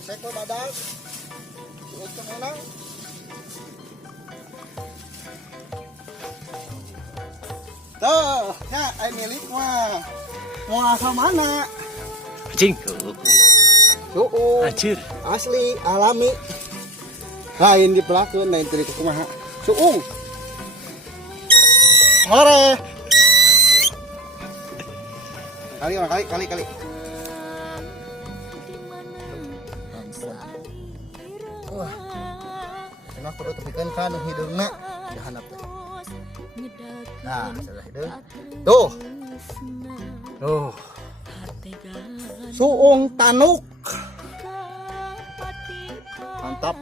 Esek we badak. Untuk menang. Tuh, ya, ai milik mah. Mau asal mana? Anjing. Suung. Anjir. Asli alami. Lain di pelaku, lain dari kumaha. Suung. Hore. Kali. Wah. Enak kudu tepikeun kan hidungna. Dihandap teh. Nah, sudah hidung. Tuh. Suung tanuk. Mantap.